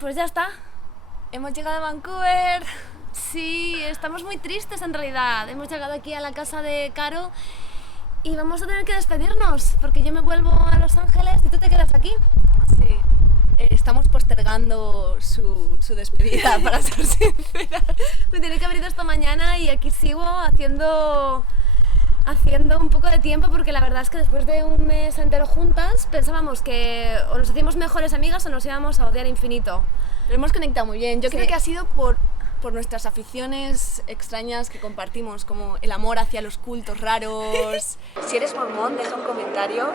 Pues ya está. Hemos llegado a Vancouver. Sí, estamos muy tristes en realidad. Hemos llegado aquí a la casa de Caro y vamos a tener que despedirnos porque yo me vuelvo a Los Ángeles y tú te quedas aquí. Sí, estamos postergando su despedida, para ser sincera. Me tiene que haber ido esta mañana y aquí sigo haciendo un poco de tiempo porque la verdad es que después de un mes entero juntas pensábamos que o nos hacíamos mejores amigas o nos íbamos a odiar infinito. Pero hemos conectado muy bien. Yo Sí. creo que ha sido por nuestras aficiones extrañas que compartimos, como el amor hacia los cultos raros. Si eres mormón, deja un comentario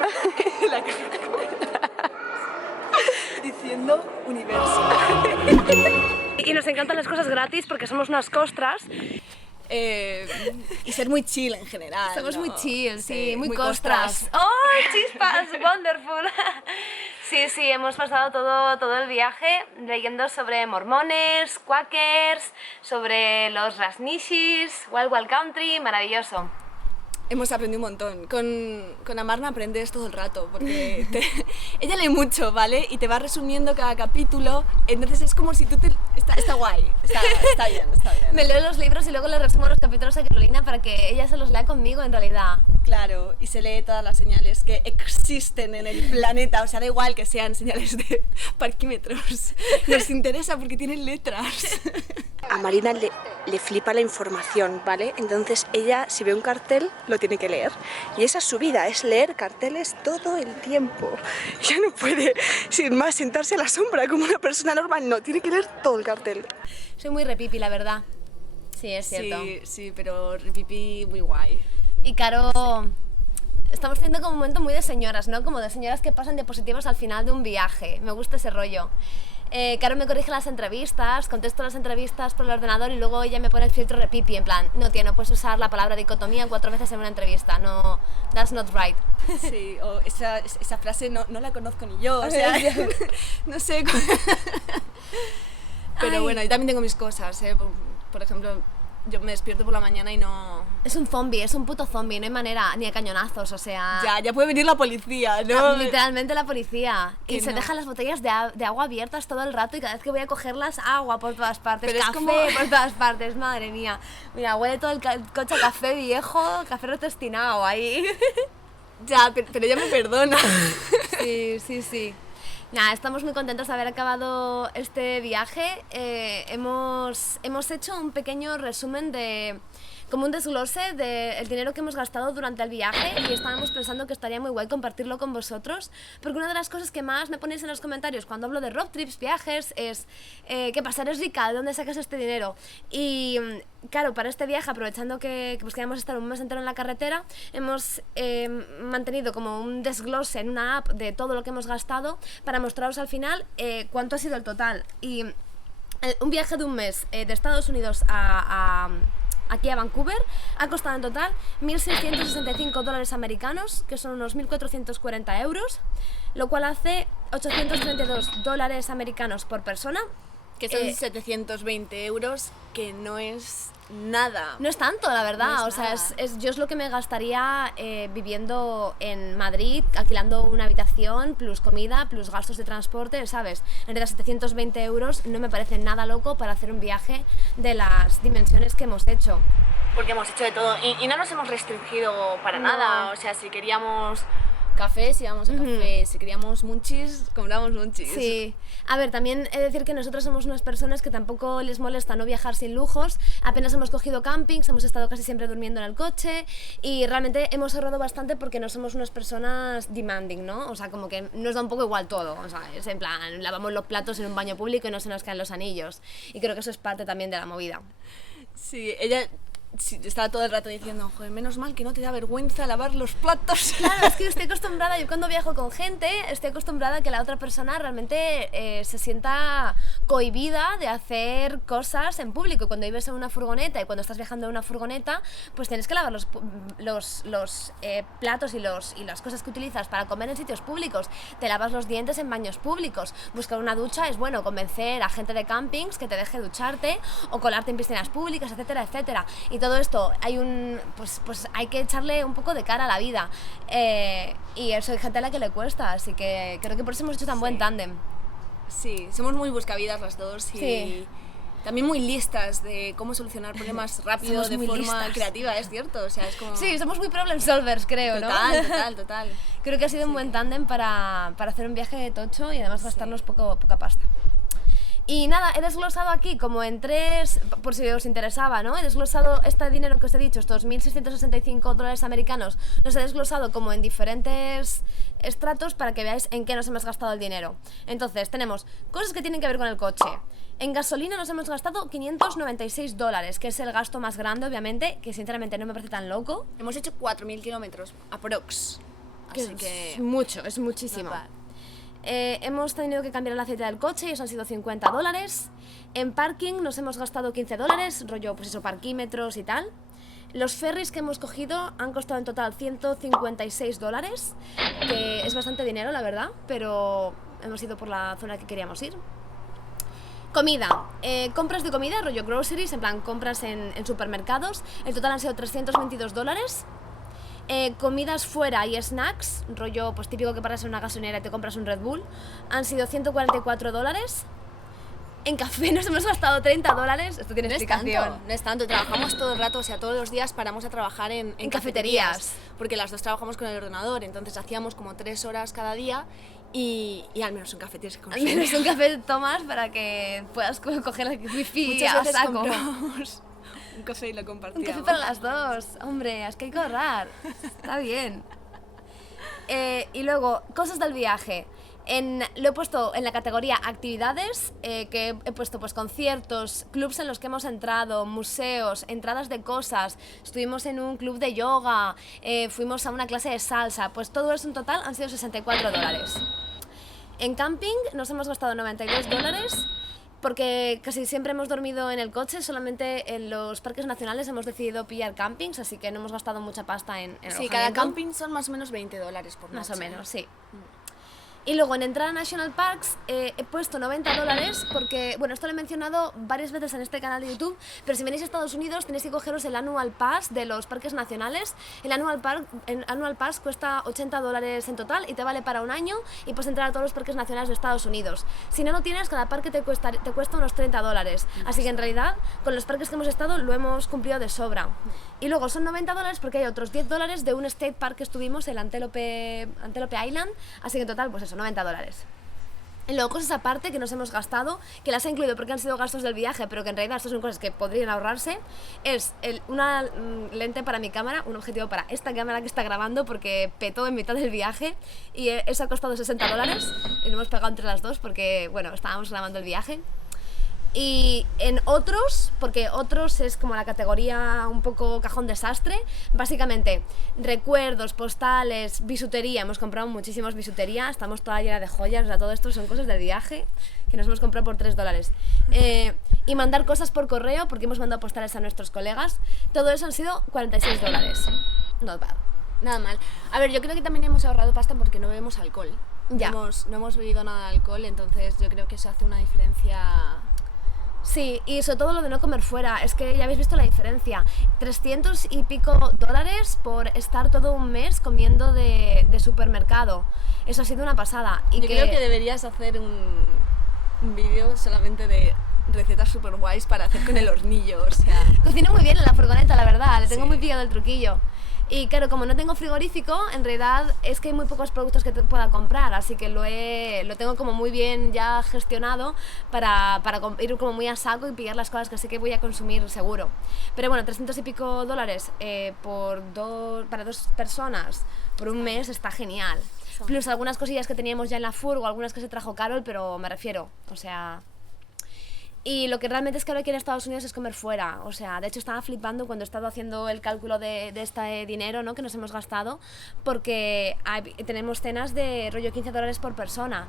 diciendo universo. Y nos encantan las cosas gratis porque somos unas costras. Y ser muy chill en general. Somos ¿no? muy chill, sí, muy costras. costras. ¡Oh, chispas! ¡Wonderful! Sí, hemos pasado todo el viaje leyendo sobre mormones, quakers, sobre los Rasnishis, Wild Wild Country, maravilloso. Hemos aprendido un montón. Con Amarna aprendes todo el rato, porque ella lee mucho, ¿vale? Y te va resumiendo cada capítulo, entonces es como si tú te... Está guay, está bien. Me leo los libros y luego les resumo los capítulos a Carolina para que ella se los lea conmigo en realidad. Claro, y se lee todas las señales que existen en el planeta, o sea, da igual que sean señales de parquímetros. Nos interesa porque tienen letras. A Marina le flipa la información, ¿vale? Entonces ella, si ve un cartel, lo tiene que leer. Y esa es su vida, es leer carteles todo el tiempo. Ya no puede, sin más, sentarse a la sombra como una persona normal, no, tiene que leer todo el cartel. Soy muy repipi, la verdad. Sí, es cierto. Sí, pero repipi muy guay. Y Caro, estamos teniendo como un momento muy de señoras, ¿no? Como de señoras que pasan diapositivas al final de un viaje. Me gusta ese rollo. Caro me corrige las entrevistas, contesto las entrevistas por el ordenador y luego ella me pone el filtro repipi, en plan, no tío, no puedes usar la palabra dicotomía 4 veces en una entrevista, no, that's not right. Sí, o esa frase no la conozco ni yo, o sea, no sé. Pero bueno, yo también tengo mis cosas, por ejemplo, yo me despierto por la mañana y no... Es un zombie, es un puto zombie, no hay manera, ni a cañonazos, o sea... Ya puede venir la policía, ¿no? Literalmente la policía. Y se no. dejan las botellas de agua abiertas todo el rato y cada vez que voy a cogerlas, agua por todas partes, Pero es café como... por todas partes, madre mía. Mira, huele todo el coche a café viejo, café retestinado ahí. Ya, pero ella me perdona. Sí. Nada, estamos muy contentos de haber acabado este viaje. Hemos hecho un pequeño resumen como un desglose del dinero que hemos gastado durante el viaje y estábamos pensando que estaría muy guay compartirlo con vosotros, porque una de las cosas que más me ponéis en los comentarios cuando hablo de road trips, viajes, es ¿qué pasa? ¿Eres rica? ¿De dónde sacas este dinero? Y claro, para este viaje, aprovechando que íbamos a estar un mes entero en la carretera, hemos mantenido como un desglose en una app de todo lo que hemos gastado para mostraros al final cuánto ha sido el total. Y un viaje de un mes de Estados Unidos aquí a Vancouver ha costado en total $1.665 americanos, que son unos 1.440 euros, lo cual hace $832 americanos por persona. Que son 720 euros, que no es nada. No es tanto, la verdad. No o es sea, nada. yo es lo que me gastaría viviendo en Madrid, alquilando una habitación, plus comida, plus gastos de transporte, ¿sabes? En realidad 720 euros no me parece nada loco para hacer un viaje de las dimensiones que hemos hecho. Porque hemos hecho de todo y no nos hemos restringido para No. nada. O sea, si queríamos cafés, íbamos a café. Si queríamos munchies, compramos munchies. Sí, a ver, también he de decir que nosotros somos unas personas que tampoco les molesta no viajar sin lujos, apenas hemos cogido campings, hemos estado casi siempre durmiendo en el coche y realmente hemos ahorrado bastante porque no somos unas personas demanding, ¿no? O sea, como que nos da un poco igual todo, o sea, es en plan, lavamos los platos en un baño público y no se nos caen los anillos y creo que eso es parte también de la movida. Sí, ella... Sí, estaba todo el rato diciendo, joder, menos mal que no te da vergüenza lavar los platos. Claro, es que estoy acostumbrada, yo cuando viajo con gente, estoy acostumbrada a que la otra persona realmente se sienta cohibida de hacer cosas en público. Cuando vives en una furgoneta y cuando estás viajando en una furgoneta, pues tienes que lavar los platos y las cosas que utilizas para comer en sitios públicos. Te lavas los dientes en baños públicos. Buscar una ducha es bueno, convencer a gente de campings que te deje ducharte o colarte en piscinas públicas, etcétera, etcétera. Y todo esto pues hay que echarle un poco de cara a la vida y eso hay gente a la que le cuesta, así que creo que por eso hemos hecho tan buen tándem. Sí, somos muy buscavidas las dos y Sí. también muy listas de cómo solucionar problemas rápido, Somos de muy forma listas. creativa, es cierto, o sea, es como... Sí, somos muy problem solvers, creo, ¿no? Total. Creo que ha sido un buen tándem para hacer un viaje de tocho y además gastarnos poca pasta. Y nada, he desglosado aquí como en tres, por si os interesaba, ¿no? He desglosado este dinero que os he dicho, estos $1.665 americanos, los he desglosado como en diferentes estratos para que veáis en qué nos hemos gastado el dinero. Entonces, tenemos cosas que tienen que ver con el coche. En gasolina nos hemos gastado $596, que es el gasto más grande, obviamente, que sinceramente no me parece tan loco. Hemos hecho 4.000 kilómetros, aprox. Así que... Es mucho, es muchísimo. Not bad. Hemos tenido que cambiar el aceite del coche y eso han sido $50. En parking nos hemos gastado $15, rollo, pues eso, parquímetros y tal. Los ferries que hemos cogido han costado en total $156, que es bastante dinero, la verdad, pero hemos ido por la zona que queríamos ir. Comida, compras de comida, rollo groceries, en plan compras en supermercados, el total han sido $322. Comidas fuera y snacks, rollo pues típico que paras en una gasolinera y te compras un Red Bull, han sido $144. En café nos hemos gastado $30, esto tiene explicación. No es tanto, trabajamos todo el rato, o sea, todos los días paramos a trabajar en cafeterías. Porque las dos trabajamos con el ordenador, entonces hacíamos como 3 horas cada día y al menos un café tienes que Al consumir. menos un café tomas para que puedas coger el wifi Muchas a veces saco. compramos un café y lo Un compartíamos. café para las dos, hombre, es que hay que ahorrar, está bien. Y luego, cosas del viaje. Lo he puesto en la categoría actividades, que he puesto pues conciertos, clubs en los que hemos entrado, museos, entradas de cosas, estuvimos en un club de yoga, fuimos a una clase de salsa, pues todo eso en total han sido $64. En camping nos hemos gastado $92, porque casi siempre hemos dormido en el coche, solamente en los parques nacionales hemos decidido pillar campings, así que no hemos gastado mucha pasta en Sí, cada alojamiento. camping son más o menos $20 por noche. Más o menos, sí. Y luego en entrar a National Parks he puesto $90 porque, bueno, esto lo he mencionado varias veces en este canal de YouTube, pero si venís a Estados Unidos tenéis que cogeros el Annual Pass de los parques nacionales. El Annual Pass cuesta $80 en total y te vale para un año y puedes entrar a todos los parques nacionales de Estados Unidos. Si no lo tienes, cada parque te cuesta unos $30. Así que en realidad con los parques que hemos estado lo hemos cumplido de sobra. Y luego son $90 porque hay otros $10 de un state park que estuvimos, el Antelope Island, así que en total pues eso, $90. Y luego cosas aparte que nos hemos gastado, que las he incluido porque han sido gastos del viaje, pero que en realidad estas son cosas que podrían ahorrarse, es una lente para mi cámara, un objetivo para esta cámara que está grabando porque petó en mitad del viaje y eso ha costado $60 y lo hemos pegado entre las dos porque, bueno, estábamos grabando el viaje. Y en otros, porque otros es como la categoría un poco cajón desastre, básicamente recuerdos, postales, bisutería, hemos comprado muchísimos bisutería, estamos toda llena de joyas, o sea, todo esto son cosas del viaje que nos hemos comprado por $3. Y mandar cosas por correo, porque hemos mandado postales a nuestros colegas, todo eso han sido $46. Not bad. Nada mal. A ver, yo creo que también hemos ahorrado pasta porque no bebemos alcohol. Ya. No hemos bebido nada de alcohol, entonces yo creo que eso hace una diferencia... Sí, y sobre todo lo de no comer fuera, es que ya habéis visto la diferencia, 300 y pico dólares por estar todo un mes comiendo de supermercado, eso ha sido una pasada. Y Yo creo que deberías hacer un vídeo solamente de recetas super guays para hacer con el hornillo, o sea... Cocino muy bien en la furgoneta, la verdad, le tengo Sí. muy pillado el truquillo. Y claro, como no tengo frigorífico, en realidad es que hay muy pocos productos que pueda comprar, así que lo tengo como muy bien ya gestionado para ir como muy a saco y pillar las cosas que sé que voy a consumir seguro. Pero bueno, 300 y pico dólares para dos personas por un mes está genial. Plus algunas cosillas que teníamos ya en la furgo, algunas que se trajo Carol, pero me refiero, o sea... Y lo que realmente es caro aquí en Estados Unidos es comer fuera. O sea, de hecho estaba flipando cuando he estado haciendo el cálculo de este dinero, ¿no?, que nos hemos gastado, porque tenemos cenas de rollo $15 por persona.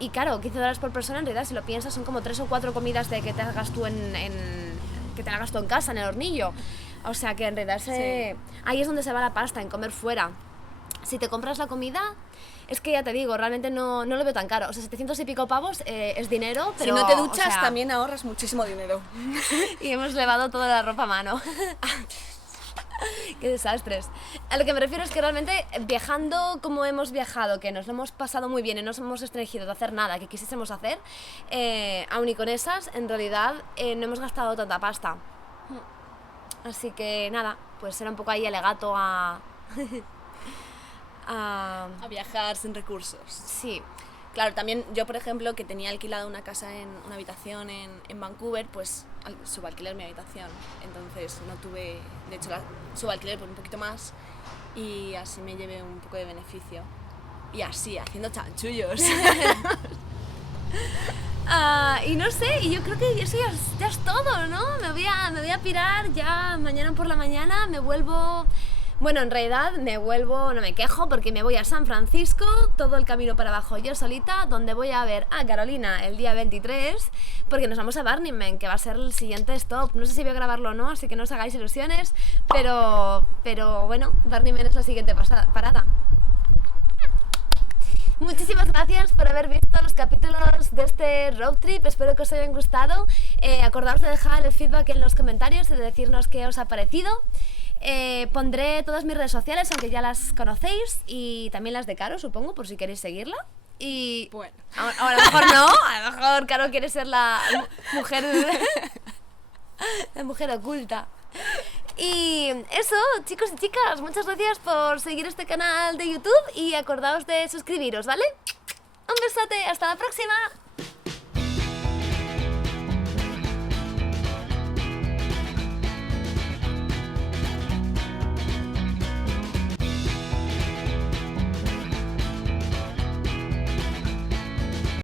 Y claro, $15 por persona en realidad, si lo piensas, son como 3 o 4 comidas que te hagas tú que te hagas tú en casa, en el hornillo. O sea, que en realidad ahí es donde se va la pasta, en comer fuera. Si te compras la comida... Es que ya te digo, realmente no lo veo tan caro. O sea, 700 y pico pavos es dinero, pero... Si no te duchas, o sea, también ahorras muchísimo dinero. Y hemos levado toda la ropa a mano. Qué desastres. A lo que me refiero es que realmente viajando como hemos viajado, que nos lo hemos pasado muy bien y no nos hemos restringido de hacer nada que quisiésemos hacer, aun y con esas, en realidad no hemos gastado tanta pasta. Así que nada, pues era un poco ahí alegato a viajar sin recursos. Sí. Claro, también yo, por ejemplo, que tenía alquilada una casa una habitación en Vancouver, pues subalquiler mi habitación. Entonces no tuve, de hecho, subalquiler por un poquito más y así me llevé un poco de beneficio. Y así, haciendo chanchullos. Y no sé, y yo creo que eso ya es todo, ¿no? Me voy a pirar ya mañana por la mañana, me vuelvo... Bueno, en realidad me vuelvo, no me quejo, porque me voy a San Francisco, todo el camino para abajo yo solita, donde voy a ver a Carolina el día 23, porque nos vamos a Burning Man, que va a ser el siguiente stop. No sé si voy a grabarlo o no, así que no os hagáis ilusiones, pero bueno, Burning Man es la siguiente parada. Muchísimas gracias por haber visto los capítulos de este road trip, espero que os hayan gustado. Acordaos de dejar el feedback en los comentarios y de decirnos qué os ha parecido. Pondré todas mis redes sociales, aunque ya las conocéis, y también las de Caro, supongo, por si queréis seguirla. Y bueno, a lo mejor no, a lo mejor Caro quiere ser la mujer la mujer oculta. Y eso, chicos y chicas, muchas gracias por seguir este canal de YouTube y acordaos de suscribiros, ¿vale? Un besote, hasta la próxima.